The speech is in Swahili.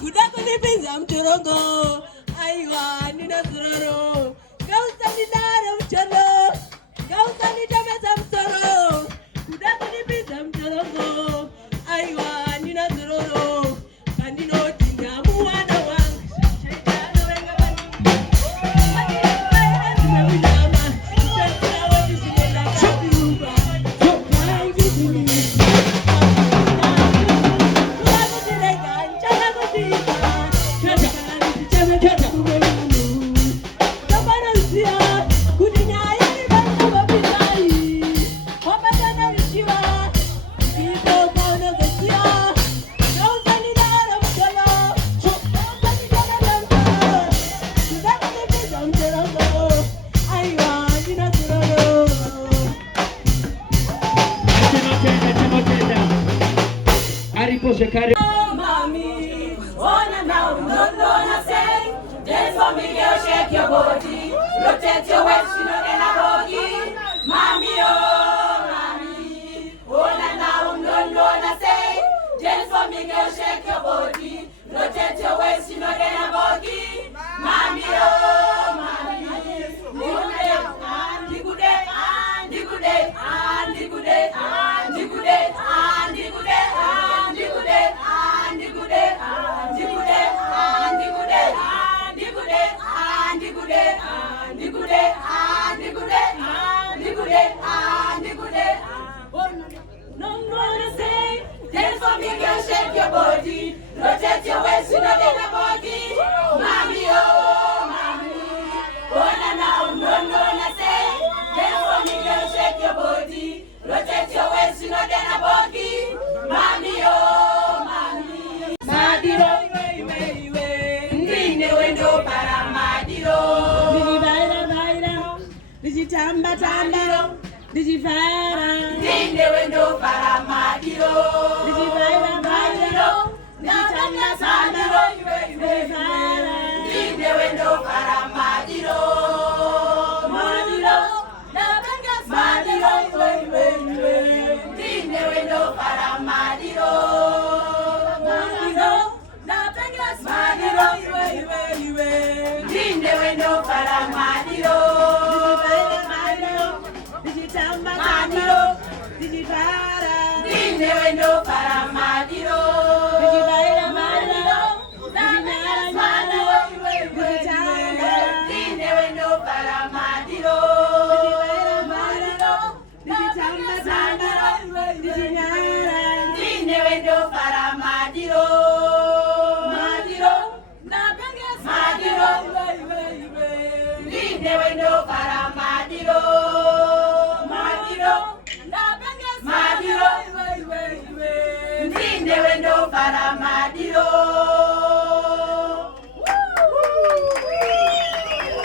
Kudako nipiza mtorongo. Aiwa nina zuroro. Gausa ni dara mchoro. Gausa ni jameza mtoro. Kudako nipiza mtorongo. Aiwa nina zuroro. Kandino tinga muwana wangu. Shekana wenga bani. Mommy, wanna now, no, say. Dance for me, girl, shake your body. Rotate your waist, you know, and a boogie. Mommy, oh, mommy, wanna now, no, say. Dance for me, girl, shake your body. Rotate your waist, you know, and a boogie. Mommy, oh, mommy, shake your body, rotate your waist, you know that a body. Mommy, oh, mommy, wanna now, no, say. Dance for me, girl, shake your body, rotate your waist, you know that a body. Mommy, oh, mommy, Madiro, ndine wendo para Madiro. Tamba, Digifara, ndine wendo para Madiro. Digifara, Madiro, natanga Madiro, ndine wendo para Madiro. Madiro, natanga Madiro, ndine wendo para Madiro. Madiro, natanga Madiro, ndine wendo para Madiro. Madiro, Digifara, ndine wendo para Madiro. Digifara, natanga Madiro, ndine wendo para Madiro. Ndine wendo para Madiro. Madiro, natanga Madiro, ndine wendo para Madiro.